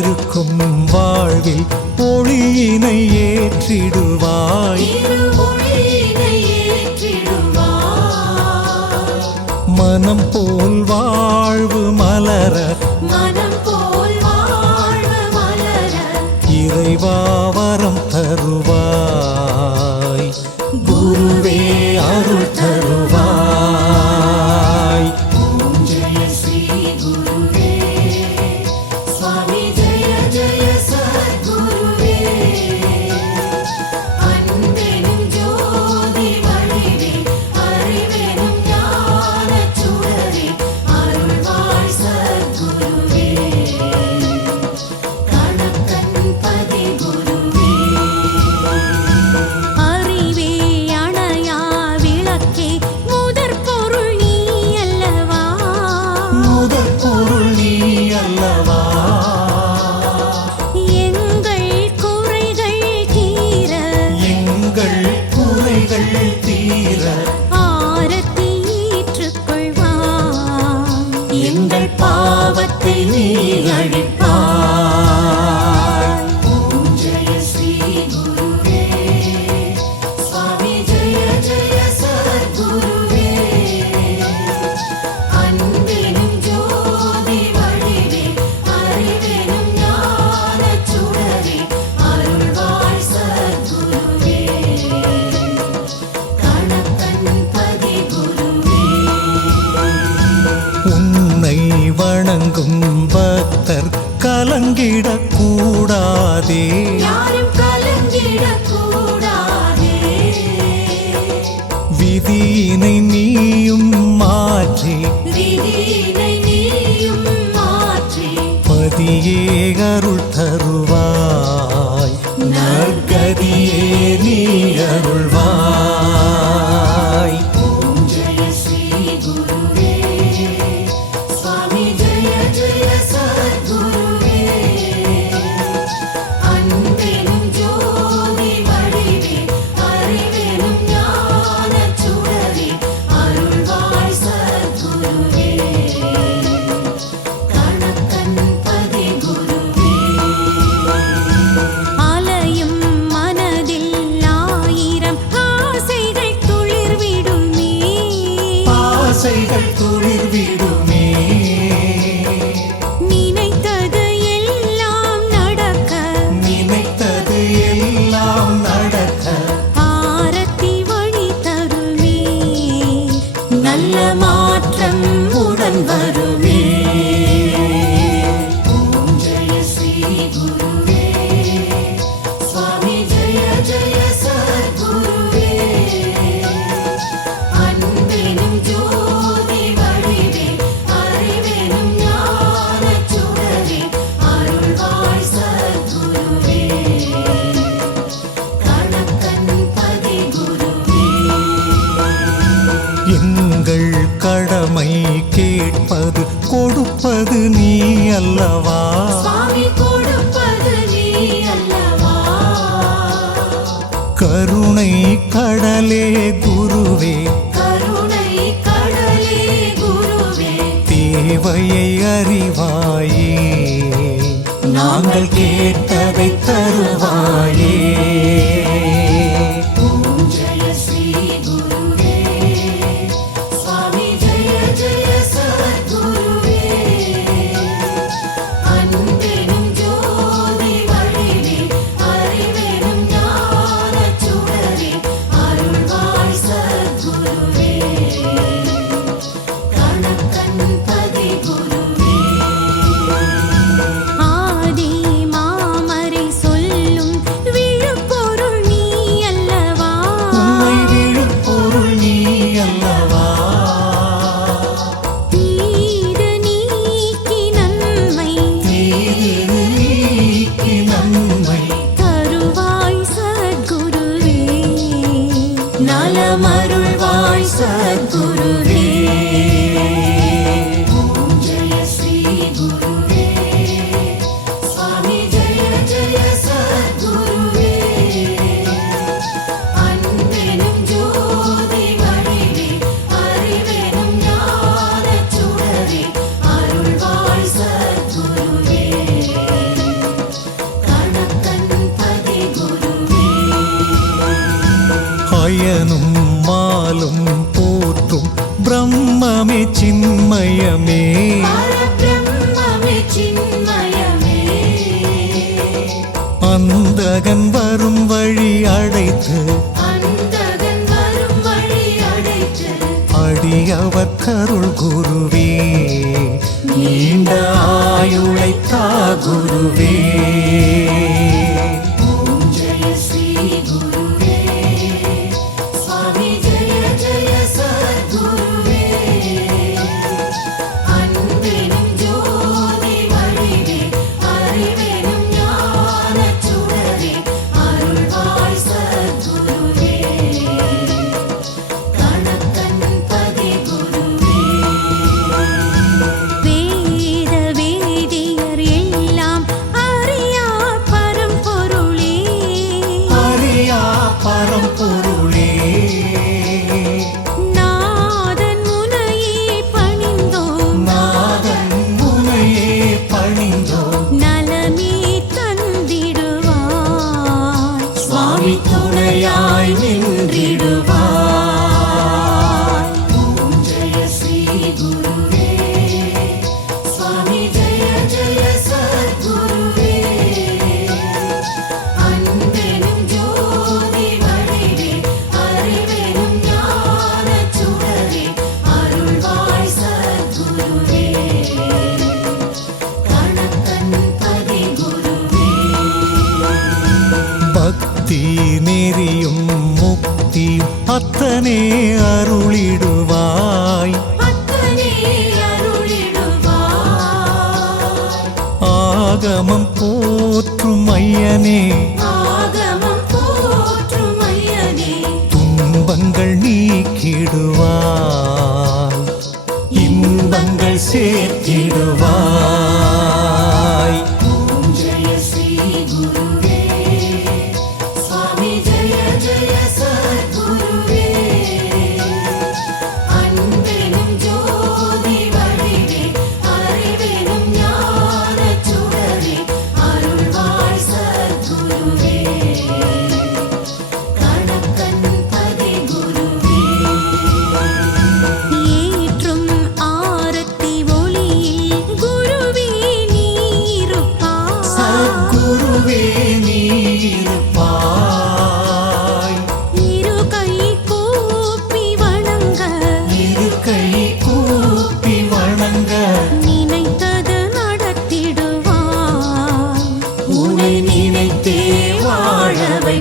இருக்கும் வாழ்வில் ஒளியினை ஏற்றிடுவாய். மனம் போல் வாழ்வு மலர மனம் இறைவாவரம் தருவாய். குருவே அருள் தருவார் ഭക്തർ കലങ്കിടക്കൂടാതെ. വിധിയിനെ നീയും മാറ്റി. പതിയേകരുൾ തരുവായി. നർഗതിയേ നീ അരുൾവാ. ஆசைகள் துளிர் விடுமே நினைத்தது எல்லாம் நடக்க. நினைத்தது எல்லாம் நடக்க. ஆரத்தி வழி தருமே. நல்ல மாற்றம் உடன் வரும். கருணை கடலே குருவே. கருணை கடலே குருவே. தேவையை அறிவாயே. நாங்கள் கேட்டதை தருவாயே. மாயனும் மாலும் போற்றும் பிரம்மமே சின்மயமே. அந்தகன் வரும் வழி அடைத்து அடியவர் கருள் குருவே. நீண்ட ஆயுளைத்தா குருவே. ஆகமம் போற்றும் ஐயனே. துன்பங்கள் நீக்கிடுவார் இன்பங்கள் சேர்த்திடுவார்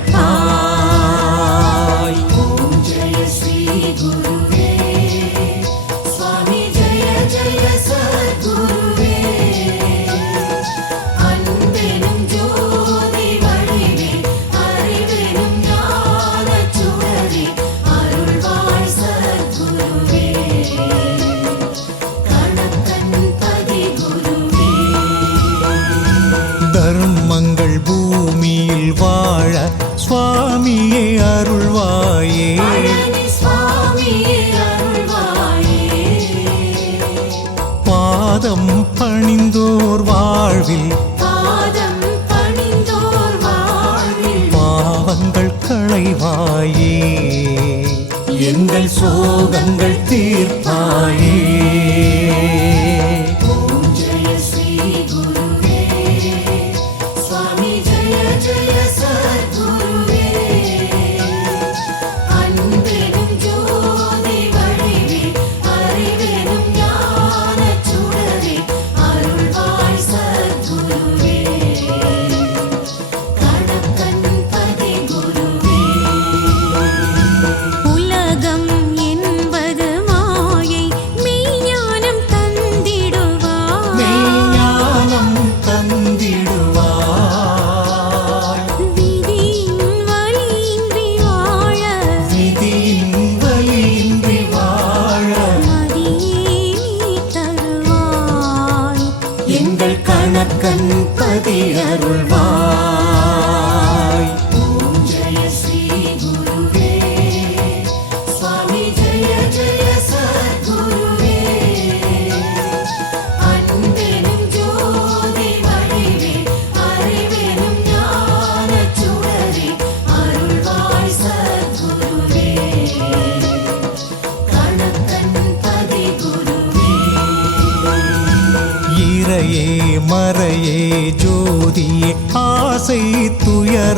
come. பாவங்கள் களைவாயே. எங்கள் சோகங்கள் தீர்ப்பாயே.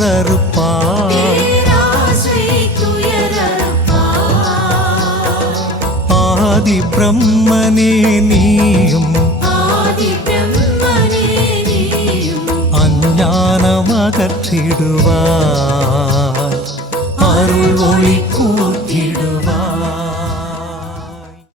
துயரறுப்பாய் ஆதி பிரம்மனே நீயும். அஞ்ஞானம் கூட்டிடுவாய்